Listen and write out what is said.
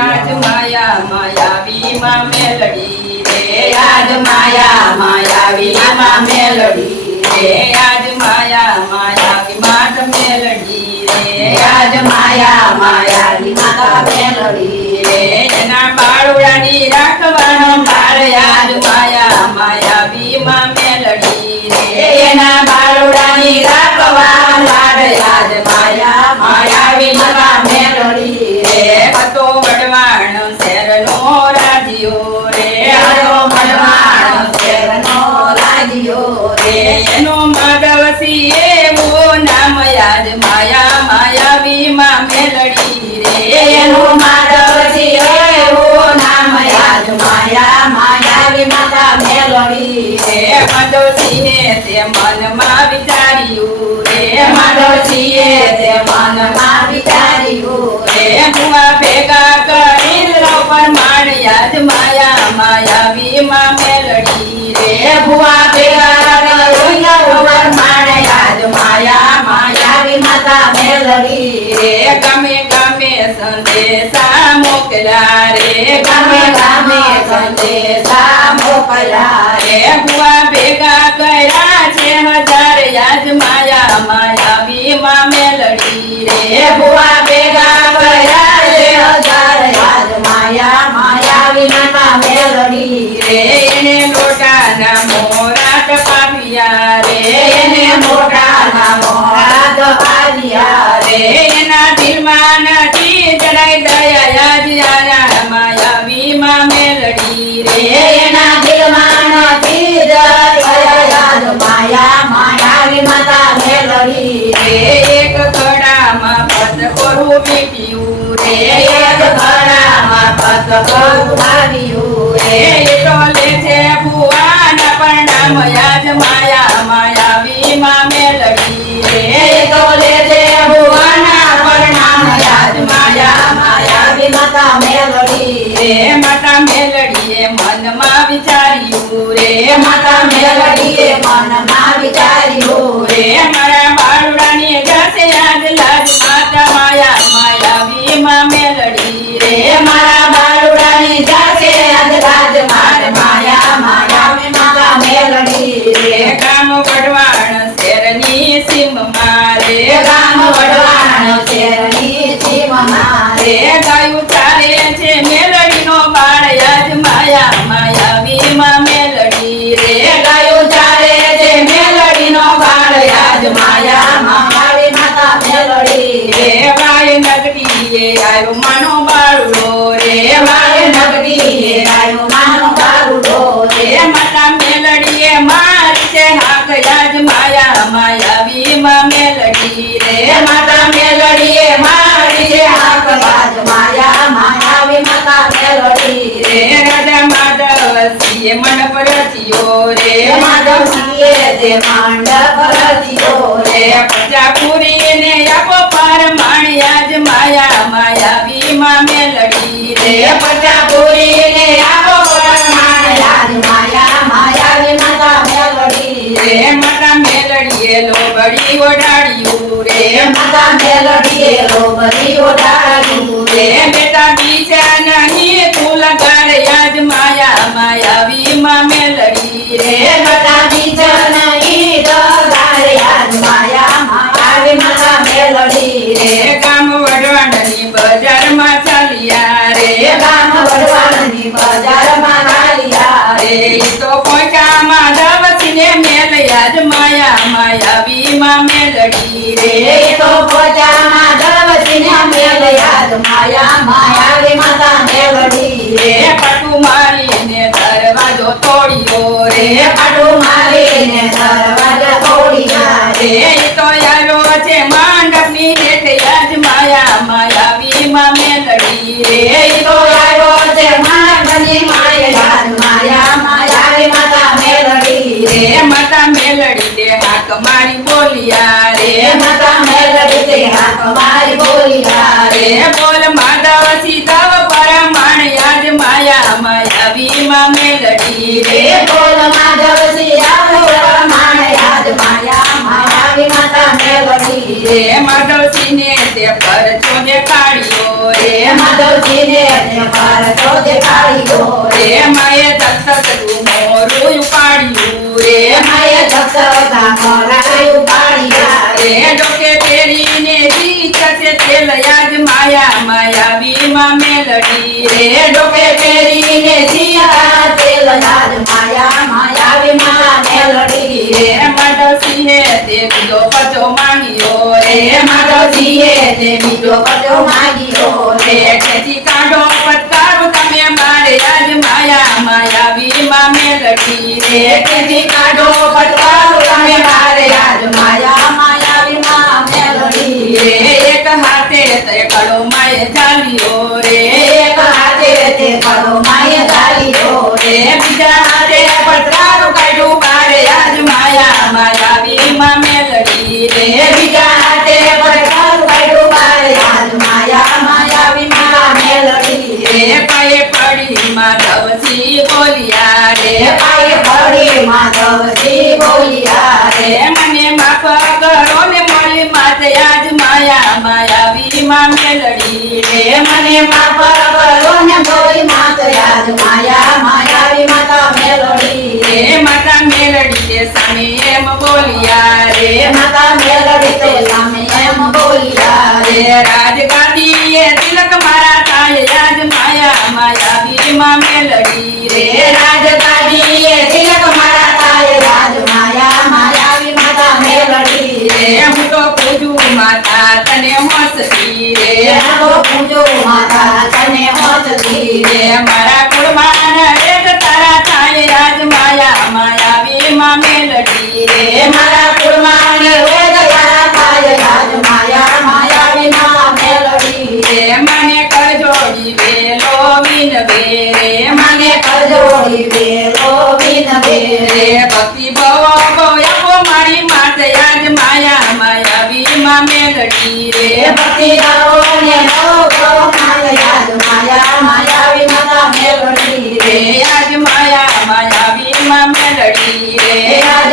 આજ માયા માયાવી માં મેલડી રે. આજ માયા માયાવી માં મેલડી રે. આજ માયા માયાવી માં મેલડી રે. આજ માયા માયાવી યાદ માયા માયાવી મેલડી રે માધવજીએ તે મનમાં વિચાર્યું રે ભુવા ભેગા કરી લો પરમાણ યાદ માયા માયાવી માં મેલડી રે ભુવા ભેગા કરી લો માણે રે ગમે ગમે સંદેશા રે ગામે ગામે સંદેશા રે. ભુવા ભેગા કર્યા છે હજાર યાદ માયા માયાવી માં મેલડી હે રે. ભુવા ભેગા કર્યા છે હજાર યાદ માયા માયાવી માતા મેલડી રે. એને લોટાના મોરાટ પાપિયા રે એને મોટા એક ભણામાં પગ આવ્યું રે રે તો લે છે ભુવાના પરણામ યાદ માયા માયાવી મામે મેલડી રે રે તો લે છે ભુવાના પરણામ યાદ માયા માયાવી માતા મેલડી રે માતા મેલડીએ, મનમાં વિચાર્યું રે. માતા મેલડીએ મનમાં વિચાર્યું ગાયું છે મેલડીનો બાળ યાદ માયા માયાવી માં મેલડી રે ગાયું ચાલે છે મેલડીનો બાળ યાદ માયા માયાવી માતા મેલડી રે વાય નગરીએ આવ્યો માનો બાળુડો, રે વાય નગરી રાયું માનું બારુડો રે માતા મેલડીએ મારી છે હાક યાદ માયા માયાવી માં મેલડી રે માતા માધવસીએ મન પરચિયો રે જે માંડપ રચ્યો રે. રે પ્રજાપુરી ને આપો પાર માણ્યા જ માયા માયાવી માં મેલડી રે. રે પ્રજાપુરી ને પાર માણ્યા જ માયા માયાવી માતા મેલડી રે. માતા મેલડીએ લોબડી ઓઢાડ્યું રે. માતા મેલડીએ રોબરી ઓઢાડ્યું રે. બેટા બીજા નહીં તું લગાડ યાદ માયા માયાવી માં મેલડી રે માયા માયાવી માતા મેલડી રે. ગામ વડવાણની બજારમાં ચાલ્યા રે. રે ગામ વડવાણની બજારમાં નાલિયા રે. રે ઈ તો પહોંચ્યા માધવસીને મેલ યાદ માયા માયાવી માં મેલડી રે. તો પોચામાં ધરવતીને મેલ યાદ માયા માયાવી માતા મેલડી રે. પટુ દરવાજો દરવાજા તો આવ્યો છે માંડપની હેઠ માયા માયાવી માં મેલડી રે રે તો આવ્યો છે માંડની માય માયા માયાવી માતા મેલડી રે માતા મેલડી તે હાક મારી બોલિયા રે. માતા મેલડી તે હાથ મારી બોલિયા રે. માયાવી માં મેલડી રે. બોલ માધવ રામ પ્રમાણ યાદ માયા મારી માતા મેલડી રે. રે માધવસિંહને તે પરચો દેખાડ્યો રે. માધવજીને તે ભરતો દેખાડ્યો રે. રે માએ દત્તક મોરું ઉપાડ્યું રે. માએ દક્ષતા મોરાયું પાડ્યા રે. ડોકે પહેરીને જી ચતે તેલ યાદ માયા માયાવી માં મેલડી રે. રે ડોકે પહેરીને જીયા તેલ યાદ માયા માયાવી મારા મેલડી રે. માધવસિંહે તે બીજો પચો માંગ્યો રે. માધવજીએ તે બીજો પદો માંગ્યો રે. રે રે મને માફ કરો ને બોલી માત યાદ માયા માયાવી માતા મેલડી. રે માતા મેલડી તે સામે એમ બોલ્યા રે. માતા મેલડી તે સામે એમ બોલ્યા રે. રે રાજગાદીએ તિલક મારા થાય આજ માયા માયાવી માં મેલડી રે. રે રાજગાડીએ તિલક મારા તાય રાજ માયા માયાવી માતા મેલડી રે. હું તો પૂજું માતા તને મસ્તી રે. હોતલી મેલડી રે ભક્તિ ગાઓ ને ગો માયા માયા માયાવી માતા મેલડી રે આજ માયા માયાવી માં મેલડી રે આજ